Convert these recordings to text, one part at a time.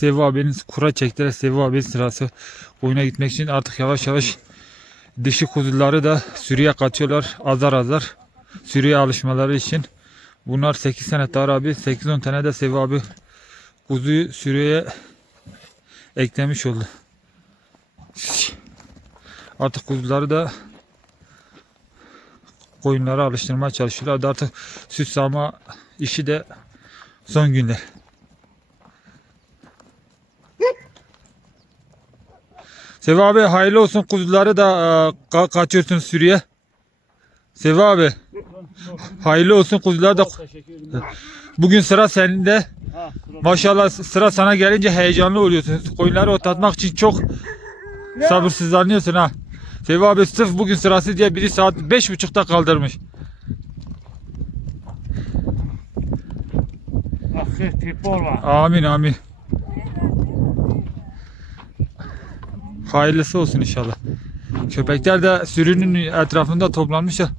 Sevi abinin kura çektiler. Sevi abinin sırası oyuna gitmek için artık yavaş yavaş dişi kuzuları da sürüye katıyorlar. Azar azar sürüye alışmaları için. Bunlar 8 tane Tarık abi 8-10 tane de Sevi abi kuzuyu sürüye eklemiş oldu. Artık kuzuları da koyunlara alıştırmaya çalışıyorlar. Artık süt sağma işi de son günler. Sevi abi hayırlı olsun kuzuları da e, ka- kaçıyorsun sürüye. Sevi abi hayırlı olsun kuzular da bugün sıra sende. Maşallah sıra sana gelince heyecanlı oluyorsun. Koyunları otlatmak için çok sabırsızlanıyorsun ha. Sevi abi sırf bugün sırası diye biri saat beş buçukta kaldırmış. Amin amin. Hayırlısı olsun inşallah. Köpekler de sürünün etrafında toplanmış ya.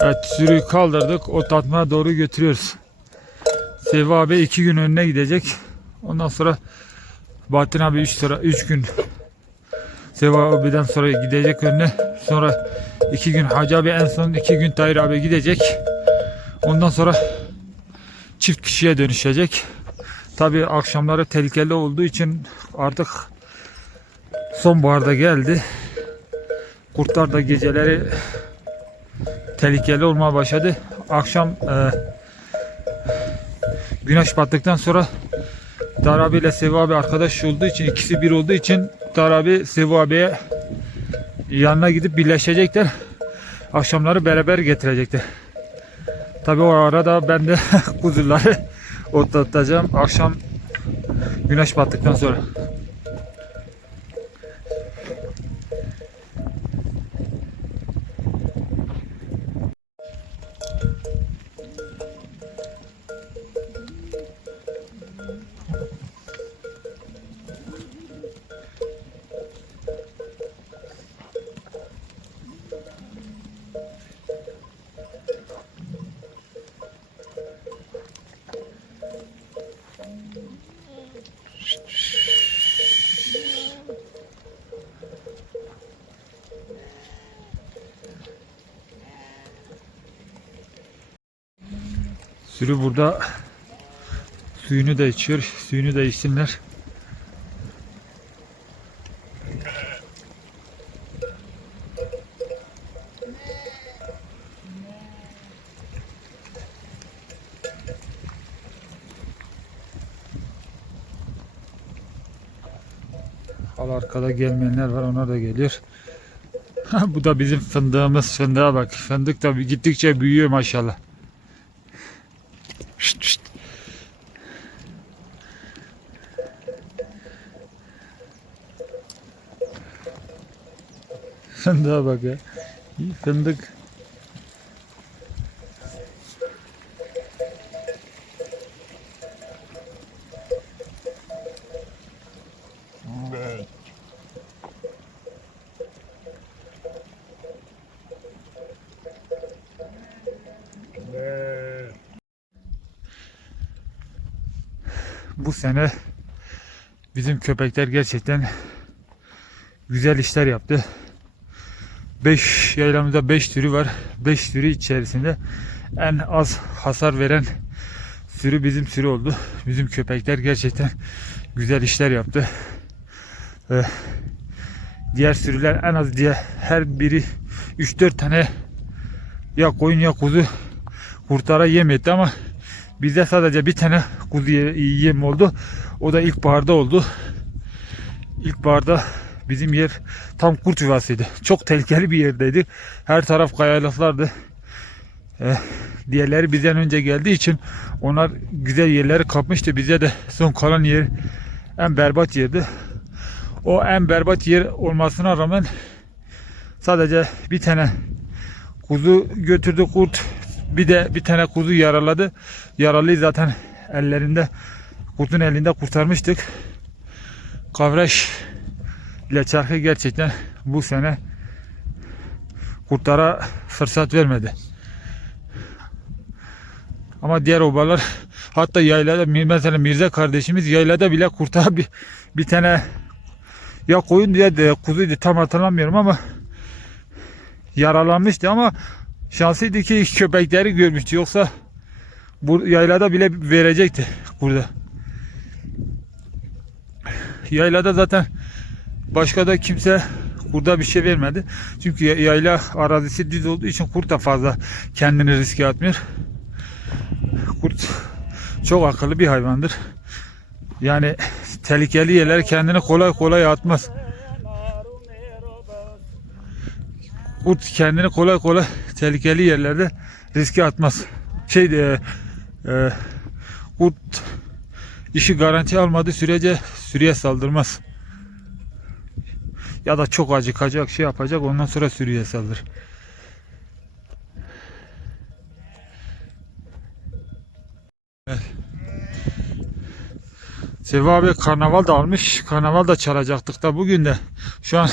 Evet sürüyü kaldırdık. O tatmaya doğru götürüyoruz. Sevi abi iki gün önüne gidecek. Ondan sonra Bahattin abi 3 sıra 3 gün Sevi abiden sonra gidecek önüne. Sonra 2 gün Hacı abi en son 2 gün Tahir abi gidecek. Ondan sonra çift kişiye dönüşecek. Tabi akşamları tehlikeli olduğu için artık sonbaharda geldi. Kurtlar da geceleri tehlikeli olmaya başladı. Akşam e, güneş battıktan sonra Dar abiyle Sevi abi arkadaş olduğu için ikisi bir olduğu için Dar abi Sevi abiye yanına gidip birleşecekler. Akşamları beraber getirecekler. Tabi o arada ben de kuzuları otlatacağım. Akşam güneş battıktan sonra. Sürü burada suyunu da içiyor. Suyunu da içsinler. Al arkada gelmeyenler var. Onlar da geliyor. Bu da bizim fındığımız. Fındığa bak. Fındık da gittikçe büyüyor maşallah. Fındığa bak ya. Fındık. Bu sene bizim köpekler gerçekten güzel işler yaptı. 5 yaylamızda 5 türü var. 5 türü içerisinde en az hasar veren sürü bizim sürü oldu. Bizim köpekler gerçekten güzel işler yaptı. Ee, diğer sürüler en az diye her biri 3-4 tane ya koyun ya kuzu kurtara yem etti ama bizde sadece bir tane kuzu ye- yem oldu. O da ilkbaharda oldu. İlkbaharda bizim yer tam kurt yuvasıydı. Çok tehlikeli bir yerdeydi. Her taraf kayalıklardı. Eh, diğerleri bizden önce geldiği için onlar güzel yerleri kapmıştı. Bize de son kalan yer en berbat yerdi. O en berbat yer olmasına rağmen sadece bir tane kuzu götürdü kurt. Bir de bir tane kuzu yaraladı. Yaralıyı zaten ellerinde kurtun elinde kurtarmıştık. Kavreş Leçarkı gerçekten bu sene kurtlara fırsat vermedi. Ama diğer obalar hatta yaylada mesela Mirza kardeşimiz yaylada bile kurta bir, bir tane ya koyun diye de kuzuydu tam hatırlamıyorum ama yaralanmıştı ama şanslıydı ki köpekleri görmüştü yoksa bu yaylada bile verecekti burada. Yaylada zaten başka da kimse kurda bir şey vermedi. Çünkü ya- yayla arazisi düz olduğu için kurt da fazla kendini riske atmıyor. Kurt çok akıllı bir hayvandır. Yani tehlikeli yerlere kendini kolay kolay atmaz. Kurt kendini kolay kolay tehlikeli yerlerde riske atmaz. Şey de e, kurt işi garanti almadığı sürece sürüye saldırmaz. Ya da çok acıkacak şey yapacak ondan sonra sürüye saldır. Sevi abi karnaval da almış. Karnaval da çalacaktık da bugün de. Şu an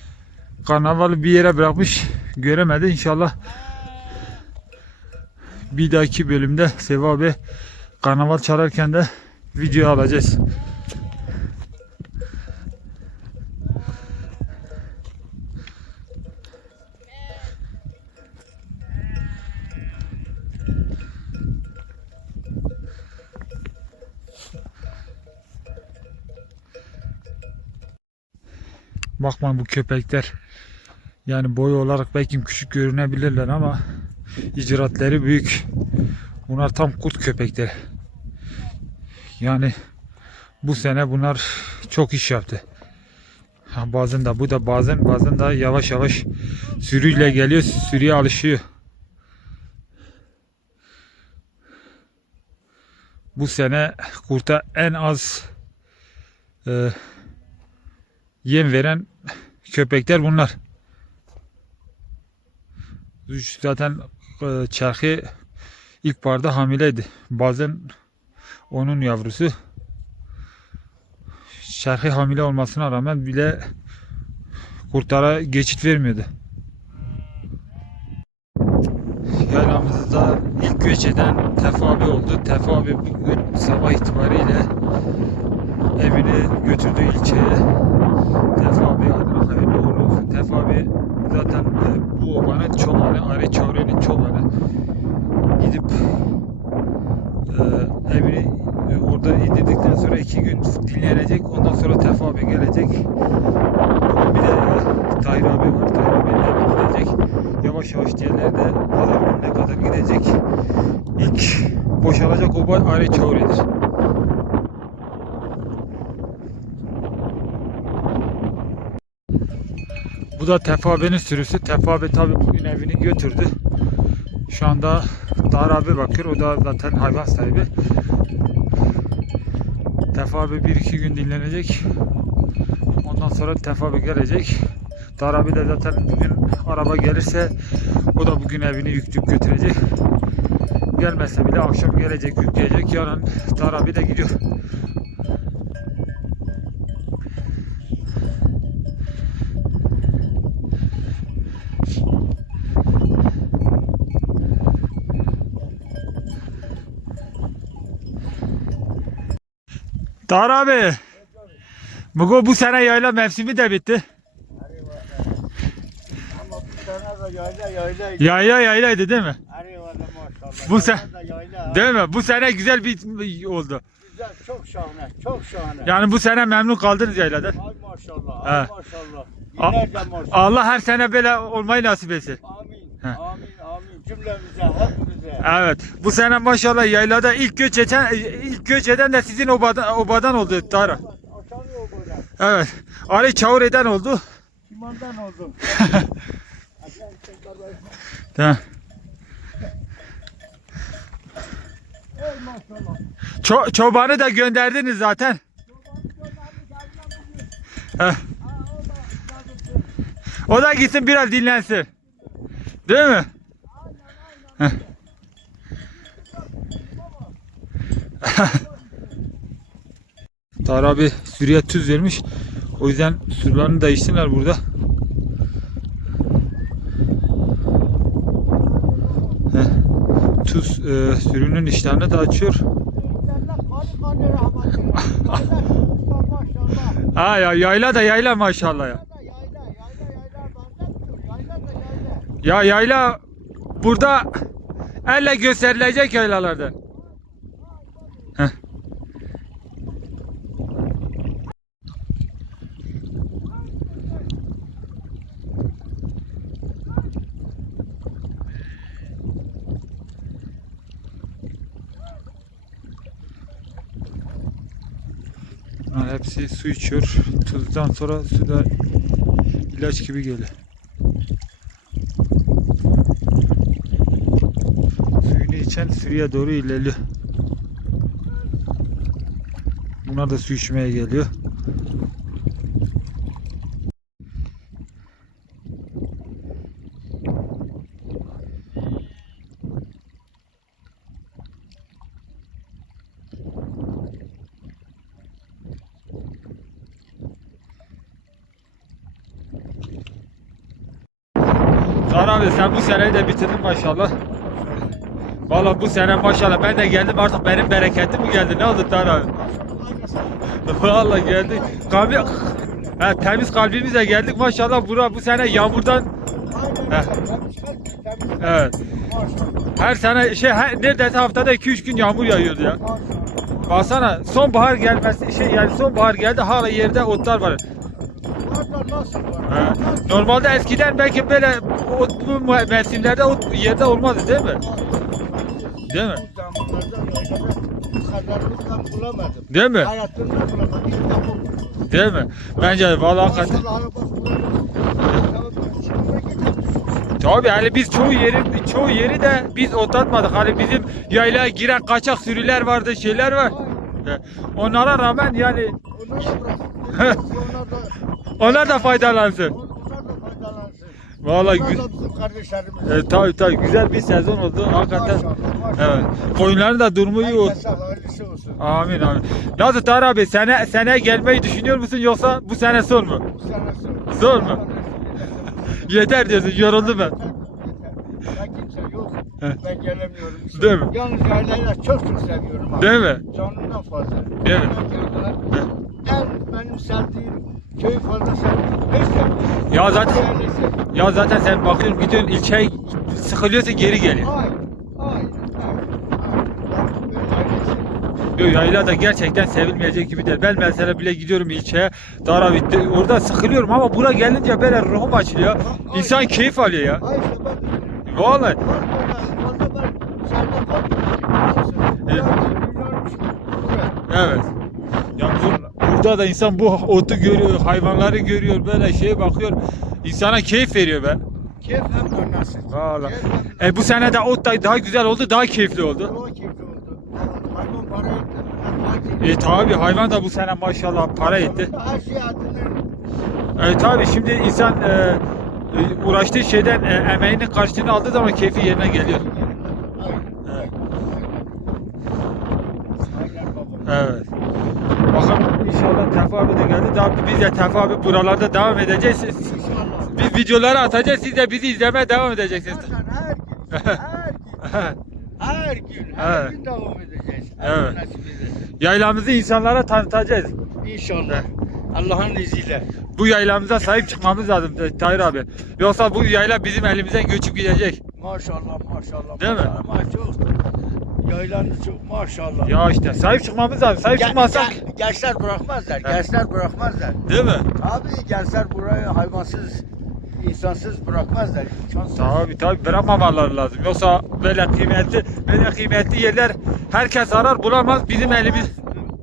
karnavalı bir yere bırakmış. Göremedi inşallah. Bir dahaki bölümde Sevi abi karnaval çalarken de video alacağız. Bakma bu köpekler yani boy olarak belki küçük görünebilirler ama icraatleri büyük. Bunlar tam kurt köpekleri. Yani bu sene bunlar çok iş yaptı. Ha, bazen de bu da bazen bazen de yavaş yavaş sürüyle geliyor, sürüye alışıyor. Bu sene kurta en az e, yem veren köpekler bunlar. Zaten e, çerki ilk barda hamileydi. Bazen onun yavrusu çerki hamile olmasına rağmen bile kurtlara geçit vermiyordu. Yaylamızda ilk göç eden Tefa abi oldu. Tefa abi bugün sabah itibariyle evini götürdü ilçeye. Tefa abi adına hayırlı uğurlu olsun. Abi zaten e, bu obanın çobanı, Ari Çavre'nin çobanı. Gidip e, evini e, orada indirdikten sonra iki gün dinlenecek. Ondan sonra Tefa abi gelecek. Bir de e, Tahir abi var. Tahir abinin evine gidecek. Yavaş yavaş diğerleri de pazar gününe kadar gidecek. İlk boşalacak oba Ari Çavre'dir. Bu da Tefa abinin sürüsü. Tefa abi tabi bugün evini götürdü. Şu anda Dar abi bakıyor. O da zaten hayvan sahibi. Tefa abi bir iki gün dinlenecek. Ondan sonra Tefa abi gelecek. Dar abi de zaten bugün araba gelirse o da bugün evini yükleyip götürecek. Gelmezse bile akşam gelecek yükleyecek. Yarın Dar abi de gidiyor. Dar abi. Bugün bu sene yayla mevsimi de bitti. Sene yayla yayla. Yayla yaylaydı değil mi? Bu sen- Yayla da yayla. Değil mi? Bu sene güzel bir oldu. Güzel, çok şahane, çok şahane. Yani bu sene memnun kaldınız yayladan. Ay maşallah, He. ay maşallah. Maşallah. Allah her sene böyle olmayı nasip etsin. Amin, He. amin, amin. Cümlemize, hepimize. Evet. Bu sene maşallah yaylada ilk göç eden ilk göç eden de sizin obadan, obadan oldu Tara. Evet. Ali Çavur eden oldu. Kimandan oldum. Tamam. Ço- çobanı da gönderdiniz zaten. Heh. O da gitsin biraz dinlensin. Değil mi? Heh. Tarık abi sürüye tuz vermiş. O yüzden sularını değiştirdiler burada. Heh. Tuz e, sürünün iştahını da açıyor. Ha ya yayla da yayla maşallah ya. Ya yayla burada elle gösterilecek yaylalardan. Bunlar hepsi su içiyor. Tuzdan sonra su da ilaç gibi geliyor. Suyunu içen sürüye doğru ilerliyor. Bunlar da su içmeye geliyor. Zahar abi sen bitirdin maşallah. Valla bu sene maşallah ben de geldim artık benim bereketim mi geldi ne oldu Zahar abi? Valla geldik. Kalbi, ha, temiz kalbimizle geldik maşallah bura bu sene yağmurdan evet. Her sene şey her, neredeyse haftada 2-3 gün yağmur yağıyordu ya. Baksana sonbahar gelmesi şey yani sonbahar geldi hala yerde otlar var. Ha, Normalde eskiden belki böyle ot, bu mevsimlerde ot yerde olmazdı değil mi? Değil mi? bulamadım. Değil mi? Hayatımda bulamadım. İlk defa buldum. Değil mi? Bence vallahi gittim. Tabii hani biz çoğu yeri çoğu yeri de biz otlatmadık. Hani bizim yaylaya giren kaçak sürüler vardı, şeyler var. Onlara rağmen yani onlar da faydalansın. Da bizim kardeşlerimiz. e, tabii tabii güzel bir sezon oldu hakikaten. Maşallah, maşallah. Evet. Koyunların da durumu iyi oldu. Herkese hayırlısı olsun. Amin amin. Nasıl Tarık abi sene sene gelmeyi düşünüyor musun yoksa bu sene son mu? Bu sene son. Zor mu? Yeter diyorsun yoruldum ben. Ben kimse yok. Heh. Ben gelemiyorum. Değil mi? Yalnız aileyle çok çok seviyorum. abi. Değil mi? Canımdan fazla. Değil mi? Aileyle En benim sevdiğim, köyü fazla sevdiğim? Ya zaten ya zaten sen bakıyorum gidiyorsun ilçeye sıkılıyorsun geri geliyor. Ay, ay, ay. Ailesi. Yok yayla da gerçekten sevilmeyecek gibi değil. Ben mesela bile gidiyorum ilçeye. Dara bitti. Orada sıkılıyorum ama buraya gelince böyle ruhum açılıyor. İnsan keyif alıyor ya. Ay işte de. Vallahi. Fazla ben senden Evet. Evet. Evet. Ya bur- burada da insan bu otu görüyor, hayvanları görüyor, böyle şeye bakıyor. İnsana keyif veriyor be. Keyif hem nasıl? Vallahi. E bu sene de ot da daha güzel oldu, daha keyifli oldu. Çok keyifli oldu. Hayvan para etti. E tabi hayvan da bu sene maşallah para etti. Her şey adını E tabi şimdi insan e, uğraştığı şeyden e, emeğinin karşılığını aldığı zaman keyfi yerine geliyor. Evet. Evet. İnşallah Tefa abi de geldi. Daha biz de Tefa abi buralarda devam edeceğiz. İnşallah. Biz videoları atacağız. Siz de bizi izlemeye devam edeceksiniz. Her gün, her gün, her gün, her Evet. gün devam edeceğiz. Evet. Nasip eder. Yaylamızı insanlara tanıtacağız. İnşallah. Allah'ın izniyle. Bu yaylamıza sahip çıkmamız lazım Tahir abi. Yoksa bu yayla bizim elimizden göçüp gidecek. Maşallah maşallah. Değil mi? maşallah. Ama çok maşallah. Ya işte sahip çıkmamız lazım. Sahip Gen- çıkmazsak gen- gençler bırakmazlar. Ha. Gençler bırakmazlar. değil mi? Abi gençler burayı hayvansız, insansız bırakmazlar. İmkansız. Tabii tabii bırakmamaları lazım. Yoksa böyle kıymetli böyle kıymetli yerler herkes arar bulamaz bizim elimiz.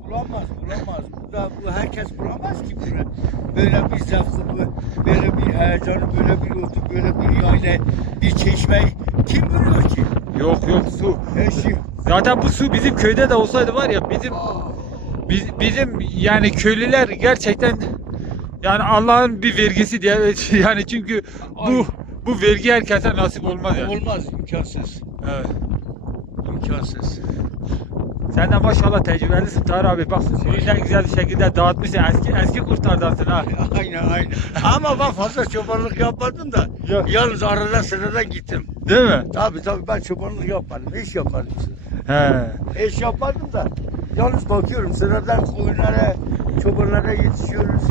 Bulamaz, bulamaz. Burada bu herkes bulamaz ki bunu. Böyle bir zevkı, bu- böyle bir heyecanı, böyle bir otu, böyle bir yayla, bir çeşmeyi kim biliyor ki? Yok yok su. Şey. Zaten bu su bizim köyde de olsaydı var ya bizim biz, bizim yani köylüler gerçekten yani Allah'ın bir vergisi diye yani çünkü bu bu vergi herkese nasip olmaz yani. Olmaz, imkansız. Evet. İmkansız. Sen de maşallah tecrübelisin Tahir abi. Bak ne güzel bir şekilde dağıtmışsın. Eski eski kurtardansın ha. Aynen aynen. Ama ben fazla çobanlık yapmadım da. Yok. Yalnız arada sırada gittim. Değil mi? Tabii tabii ben çobanlık yapmadım. Hiç yapmadım. He. Hiç yapmadım da. Yalnız bakıyorum sıradan koyunlara, çobanlara yetişiyoruz.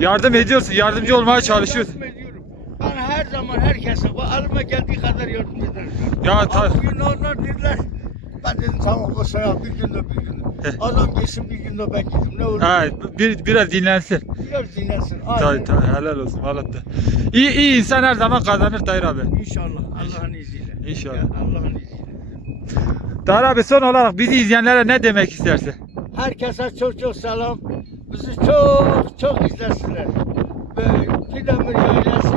Yardım ediyorsun, yardımcı olmaya çalışıyorsun. Yardım ediyorum. Ben her zaman herkese elime geldiği kadar yardım ederim. Ya Ama ta- bugün onlar dediler. Ben dedim tamam o saya bir günde bir günde. Adam gelsin bir günde ben gideyim. Ne olur? Ha, bir, biraz dinlensin. Biraz dinlensin. Tabii tabii helal olsun vallahi. İyi, iyi insan her zaman kazanır Tahir abi. İnşallah. Allah'ın izniyle. İnşallah. Allah'ın izniyle. Tahir abi son olarak bizi izleyenlere ne demek istersin? Herkese çok çok selam. Bizi çok çok izlesinler. Ve Pidemir yaylası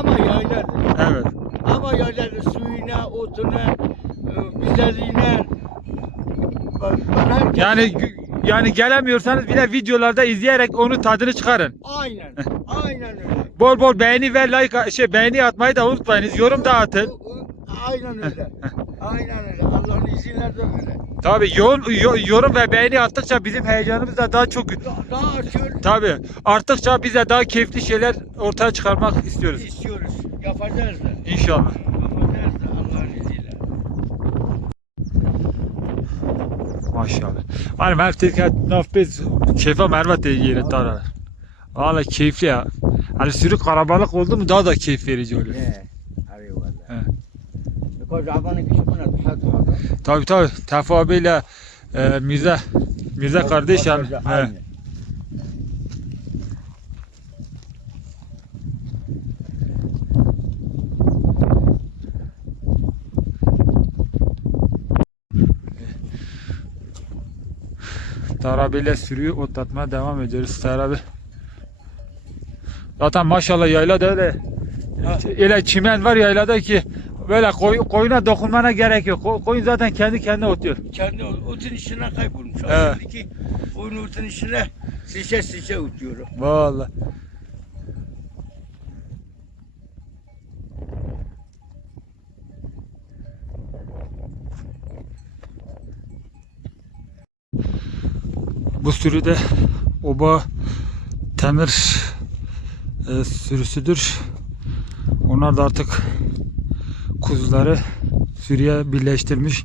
ama yayladır. Evet. Ama yayladır suyuna, otuna, güzelliğine. Ben herkese... Yani yani gelemiyorsanız bile videolarda izleyerek onu tadını çıkarın. Aynen. Aynen öyle. Bol bol beğeni ve like şey beğeni atmayı da unutmayınız. Yorum da atın. Aynen öyle. Aynen öyle. Allah'ın izniyle de öyle. Tabii yorum, yo- yorum ve beğeni attıkça bizim heyecanımız da daha çok Daha, daha artıyor. Tabii arttıkça biz de daha keyifli şeyler ortaya çıkarmak istiyoruz. istiyoruz. Yapacağız da. İnşallah. Yapacağız da Allah'ın izniyle. Maşallah. Hani mertlik nafbet keyfe mervet yerinde ara. Valla keyifli ya. Hani sürü karabalık oldu mu daha da keyif verici oluyor. Tabii tabii. Tefa abiyle e, Mirza, Mirza kardeş yani. He. Tahir abiyle sürüyü otlatmaya devam ediyoruz Tahir abi. Zaten maşallah yayla da öyle öyle çimen var yaylada ki böyle koy, koyuna dokunmana gerek yok. Ko- koyun zaten kendi kendine otuyor. kendi otun içine kaybolmuş. Evet. Aslında ki oyun otun içine şişe şişe utuyorum. Vallahi. Bu sürü de oba temir e, sürüsüdür. Onlar da artık kuzuları sürüye birleştirmiş.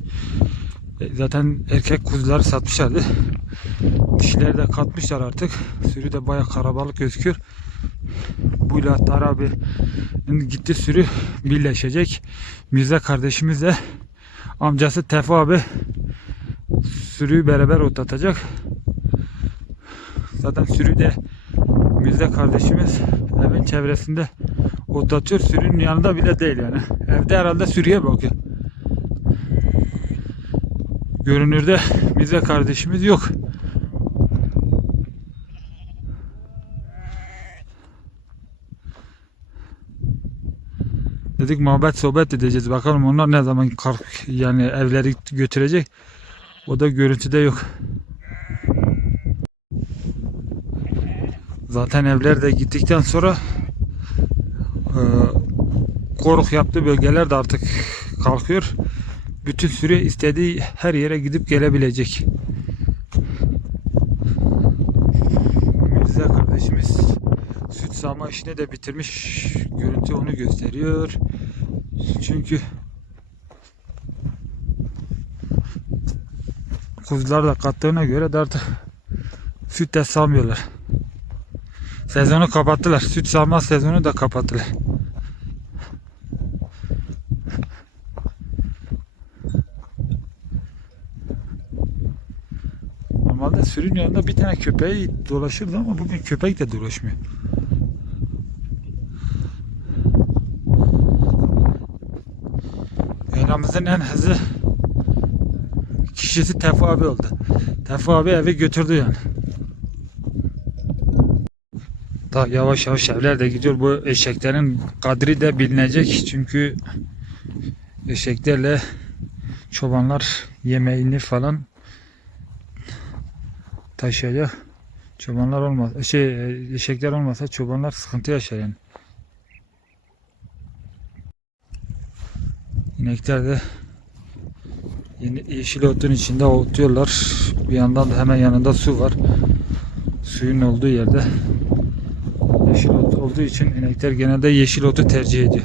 E, zaten erkek kuzuları satmışlardı. Dişileri de katmışlar artık. Sürü de baya karabalık gözüküyor. Buyla Tar abinin gitti sürü birleşecek. Mirza kardeşimiz de amcası Tefo abi sürüyü beraber otlatacak. Zaten sürü de Mirza kardeşimiz evin çevresinde otlatıyor. Sürünün yanında bile değil yani. Evde herhalde sürüye bakıyor. Görünürde Mirza kardeşimiz yok. Dedik muhabbet sohbet edeceğiz. Bakalım onlar ne zaman kalk yani evleri götürecek. O da görüntüde yok. Zaten evler de gittikten sonra e, koruk yaptığı bölgeler de artık kalkıyor. Bütün sürü istediği her yere gidip gelebilecek. Mirza kardeşimiz süt sağma işini de bitirmiş. Görüntü onu gösteriyor. Çünkü kuzular da kattığına göre de artık süt de sağmıyorlar. Sezonu kapattılar. Süt sağma sezonu da kapattılar. Normalde sürünün yanında bir tane köpeği dolaşırdı ama bugün köpek de dolaşmıyor. Yaylamızın en hızlı kişisi Tefo abi oldu. Tefo abi eve götürdü yani. Daha yavaş yavaş evler de gidiyor. Bu eşeklerin kadri de bilinecek. Çünkü eşeklerle çobanlar yemeğini falan taşıyacak. Çobanlar olmaz, şey eşekler olmasa çobanlar sıkıntı yaşar yani. İnekler de yeşil otun içinde otuyorlar. Bir yandan da hemen yanında su var. Suyun olduğu yerde yeşil ot olduğu için inekler genelde yeşil otu tercih ediyor.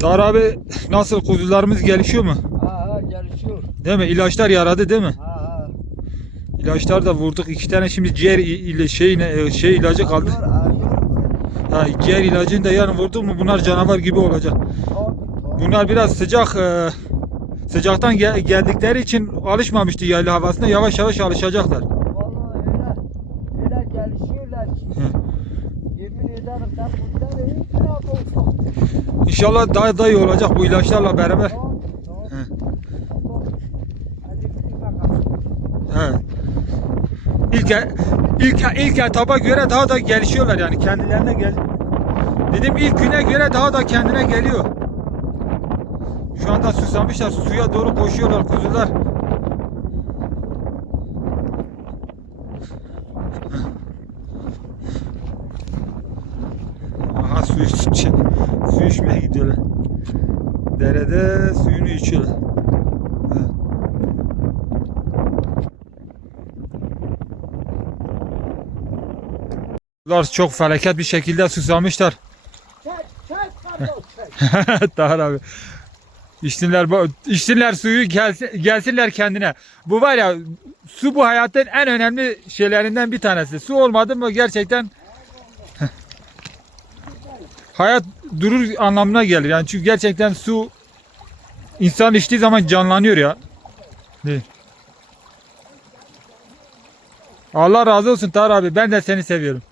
Dar abi nasıl kuzularımız gelişiyor mu? Ha ha gelişiyor. Değil mi? İlaçlar yaradı değil mi? Ha. İlaçlar da vurduk. iki tane şimdi ciğer ile şey ne şey ilacı kaldı. Ha, ciğer ilacını da yarın vurduk mu bunlar canavar gibi olacak. Bunlar biraz sıcak e, sıcaktan gel- geldikleri için alışmamıştı yayla havasına. Yavaş yavaş alışacaklar. İnşallah daha da iyi olacak bu ilaçlarla beraber. Tamam, tamam. Hı. Tamam. Hadi bir bakalım. Evet. İlk ilk ilk etaba göre daha da gelişiyorlar yani kendilerine gel. Dedim ilk güne göre daha da kendine geliyor. Şu anda susamışlar. Suya doğru koşuyorlar kuzular. Aha su iç, su içmeye gidiyorlar. Derede suyunu içiyorlar. Kuzular çok felaket bir şekilde susamışlar. Çek. Tahir abi. İçsinler, bu- içsinler suyu gelsin, gelsinler kendine. Bu var ya su bu hayatın en önemli şeylerinden bir tanesi. Su olmadı mı gerçekten hayat durur anlamına gelir. Yani çünkü gerçekten su insan içtiği zaman canlanıyor ya. Değil. Allah razı olsun Tahir abi. Ben de seni seviyorum.